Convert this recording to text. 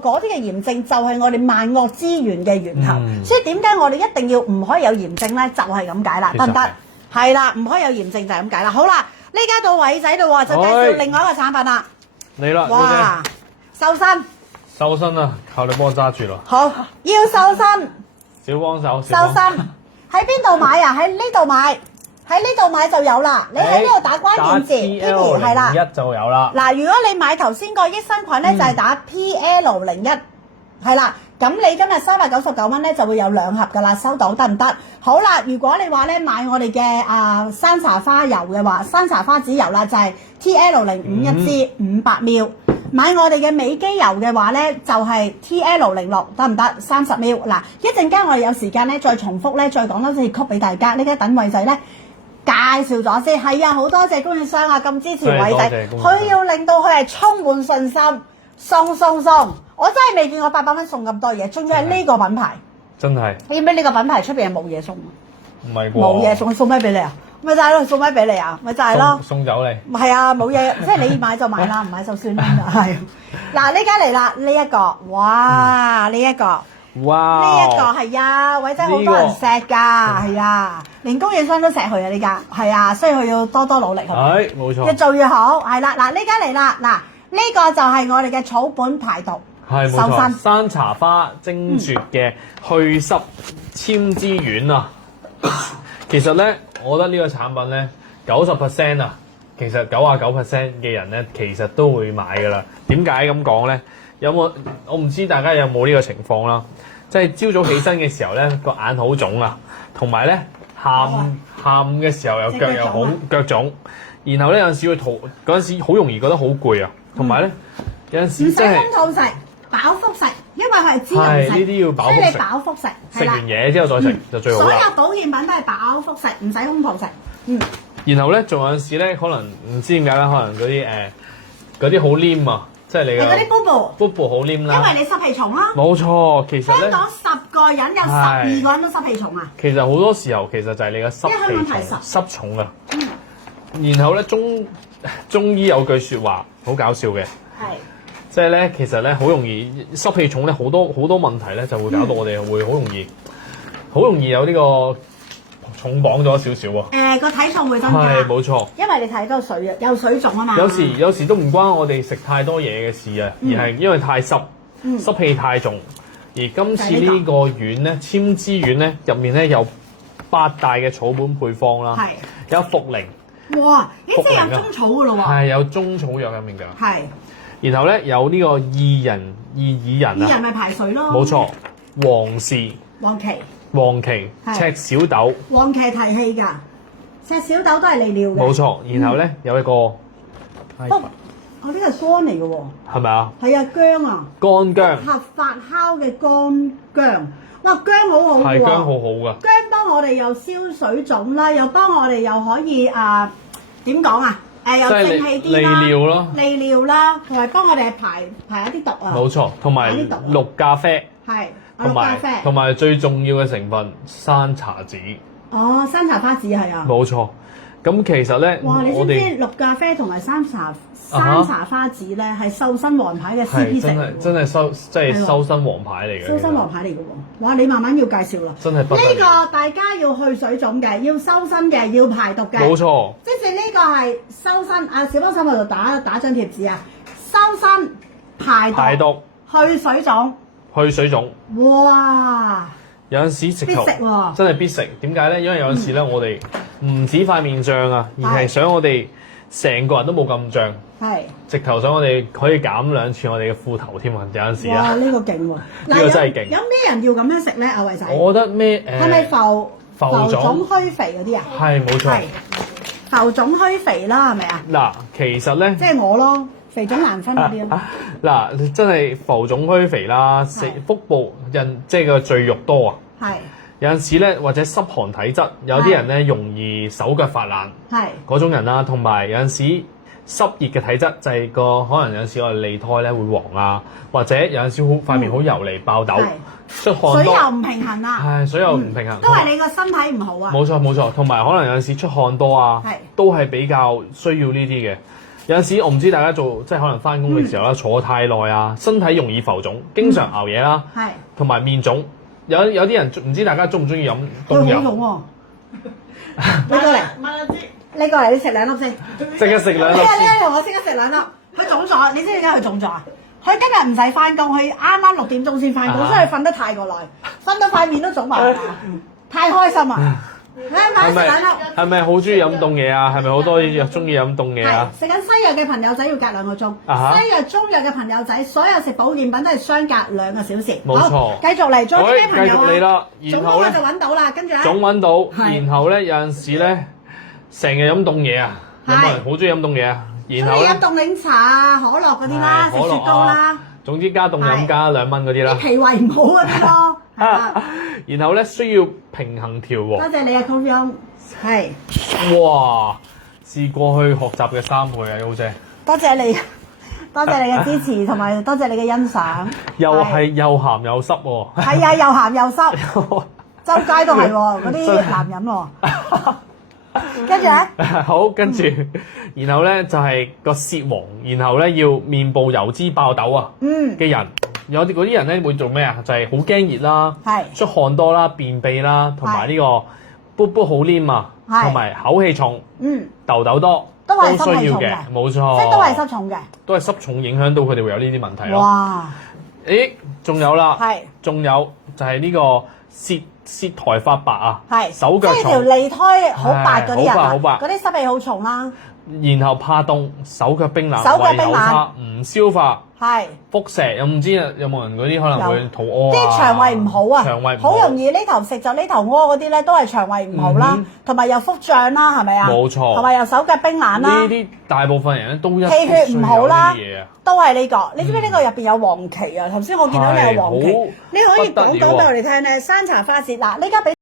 嗰啲嘅炎症就係我哋萬惡之源嘅源頭，所以點解我哋一定要唔可以有炎症咧？就係咁解啦，得唔得？係啦，唔可以有炎症就係咁解啦。好啦，呢家到偉仔度喎，就介紹另外一個產品啦。嚟啦，哇！瘦身，瘦身啊，靠你幫我揸住咯。好，要瘦身，小幫手，瘦身喺邊度買啊？喺呢度買，喺呢度買就有啦。你喺呢度打關鍵字 ，P 係啦，一就有啦。嗱，如果你買頭先個益生菌咧，就係打 PL01，係啦。咁你今日399蚊咧就會有2盒噶啦，收到得唔得？好啦，如果你話咧買我哋嘅山茶花油嘅話，山茶花籽油啦就係 TL05一支500 ml。買我哋嘅美肌油嘅話咧，就係 TL06得唔得？30 ml。嗱，一陣間我哋有時間咧，再重複咧，再講多次曲俾大家。呢家等偉仔咧介紹咗先。係啊，好多謝供應商啊，咁支持偉仔，佢要令到佢係充滿信心，送。我真係未見過800蚊送咁多嘢，仲要係呢個品牌。真係。你知唔知呢個品牌出邊係冇嘢送？唔係啩？冇嘢送，送咩俾你啊？咪就係咯，送咩俾你啊？咪就係咯。送走你。係啊，冇嘢，即係你買就買啦，唔買就算啦。係。嗱，呢家嚟啦，呢一個，哇，呢一個，哇，呢一個係啊，偉仔好多人錫㗎，係啊，連供應商都錫佢啊，呢家係啊，所以佢要多多努力。係，冇錯。越做越好，係啦，嗱，呢家嚟啦，嗱，呢個就係我哋嘅草本排毒。係冇錯，山茶花精絕嘅去濕纖脂丸啊！其實咧，我覺得呢個產品咧90%啊，其實99% 嘅人咧，其實都會買噶啦。點解咁講咧？有冇我唔知大家有冇呢個情況啦？即係朝早起身嘅時候咧，個眼好腫啊，同埋咧下午嘅時候腳又好腳腫，然後咧有陣時會嗰陣時好容易覺得好攰啊，同埋咧有陣時真係唔使空肚食。飽腹食，因為佢係脂溶食，呢啲要飽腹食。所以你飽腹食，食完嘢之後再食就最好啦。所有保健品都係飽腹食，唔使空肚食。然後咧，仲有陣時咧，可能唔知點解咧，可能嗰啲好黏啊，即係你嘅。係嗰啲 bubble 好黏啦。因為你濕氣重啦。冇錯，其實咧。香港10個人有12個人都濕氣重啊。其實好多時候其實就係你嘅濕氣重、濕重啊。然後咧，中醫有句説話好搞笑嘅。係。即係咧，其實咧好容易濕氣重咧，好多問題咧就會搞到我哋會好容易有呢個重磅咗少少喎。個體重會增加。係冇錯。因為你睇多水啊，有水腫啊嘛。有時都唔關我哋食太多嘢嘅事啊，而係因為太濕，濕氣太重。而今次呢個丸咧，纖脂丸咧入面咧有8大嘅草本配方啦，有茯苓。哇！即係有中草㗎咯喎。係有中草藥入面㗎。係。然後咧有呢個薏仁啊，薏仁咪排水咯。冇錯，黃氏、黃芪、赤小豆。黃芪提氣㗎，赤小豆都係利尿嘅。冇錯，然後咧有一個，呢個係薑嚟嘅喎。係咪啊？係啊，薑啊。乾薑。合發酵嘅乾薑，哇，薑好好㗎喎。係薑好好㗎。薑幫我哋又消水腫啦，又幫我哋又可以點講啊？有正氣啲啦，利尿啦，同埋幫我哋排一啲毒啊。冇錯，同埋綠咖啡，係同埋最重要嘅成分山茶籽。哦，山茶花籽係啊。冇錯，咁其實咧，哇！你知唔知綠咖啡同埋山茶花籽咧係瘦身王牌嘅 CP 值？真係瘦身王牌嚟嘅。瘦身王牌嚟嘅喎，哇！你慢慢要介紹啦。真係不得了。呢個大家要去水腫嘅，要收身嘅，要排毒嘅。冇錯。即係呢個係收身，小幫手喺度打張貼紙啊！收身排毒去水腫。去水腫。哇！有陣時直頭真係必食，點解咧？因為有陣時咧，我哋唔止塊面脹啊，而係想我哋成個人都冇咁脹。係。直頭想我哋可以減2次我哋嘅褲頭添啊！有陣時啊。哇！呢個勁喎，呢個真係勁。有咩人要咁樣食咧？阿偉仔。我覺得咩係咪浮腫虛肥嗰啲啊？係冇錯。浮腫虛肥啦，係咪啊？嗱，其實咧。即係我咯。肥腫難分嗰啲咯。嗱，真係浮腫虛肥啦，腹部即係個贅肉多啊。係。有陣時咧，或者濕寒體質，有啲人咧容易手腳發冷。係。嗰種人啦，同埋有陣時濕熱嘅體質，就係可能有陣時我哋脷苔咧會黃啊，或者有陣時塊面好油膩爆痘，出汗多。水又唔平衡啊。係，水又唔平衡。都係你個身體唔好啊。冇錯冇錯，同埋可能有陣時出汗多啊，都係比較需要呢啲嘅。有陣時我唔知大家即係可能翻工嘅時候啦，坐太耐啊，身體容易浮腫，經常熬夜啦，同埋面腫。有啲人唔知大家中唔中意飲凍飲？好喎，你過嚟，你過嚟，你食兩粒先。即刻食兩粒。呢同我即刻食兩粒。佢腫咗，你知唔知點解佢腫咗啊？佢今日唔使翻工，佢啱啱6點鐘先翻工，所以瞓得太過耐，瞓到塊面都腫埋，太開心啊！係咪好中意飲凍嘢啊？係咪好多中意飲凍嘢啊？食緊西藥嘅朋友仔要隔2個鐘，西藥中藥嘅朋友仔，所有食保健品都係相隔2個小時。冇錯，繼續嚟，仲有啲咩朋友啊？繼續嚟啦，然後咧就揾到啦，跟住咧總揾到，然後咧有陣時咧成日飲凍嘢啊，有冇人好中意飲凍嘢啊？然後飲凍檸茶啊、可樂嗰啲啦，食雪糕啦，總之加凍飲加2蚊嗰啲啦。脾胃唔好嗰啲咯。然後咧需要平衡調和。多謝你啊，高央。係。哇！試過去學習嘅3倍啊，優姐。多謝你，多謝你嘅支持同埋多謝你嘅欣賞。又係又鹹又濕喎。係啊，又鹹又濕，周街都係喎，嗰啲男人喎。跟住咧，好，跟住，然後咧就係個舌黃，然後咧要面部油脂爆痘啊嘅人，有啲嗰啲人咧會做咩啊？就係好驚熱啦，出汗多啦，便秘啦，同埋呢個卜卜好黏啊，同埋口氣重，痘痘多，都係需要嘅，冇錯，即係都係濕重嘅，都係濕重影響到佢哋會有呢啲問題咯。哇！誒，仲有啦，仲有就係呢個舌苔發白啊，手腳重，即係條脷苔好白嗰啲人啊，好白，嗰啲濕氣好重啦。然後怕凍，手腳冰冷，胃口差，唔消化，腹瀉，又唔知有冇人嗰啲可能會肚屙啊？啲腸胃唔好啊，腸胃好容易呢頭食就呢頭屙嗰啲咧，都係腸胃唔好啦，同埋又腹脹啦，係咪啊？冇錯，同埋又手腳冰冷啦。呢啲大部分人咧都氣血唔好啦，都係呢個。你知唔知呢個入邊有黃芪啊？頭先我見到你有黃芪，你可以講俾我哋聽咧。山茶花節嗱，呢家俾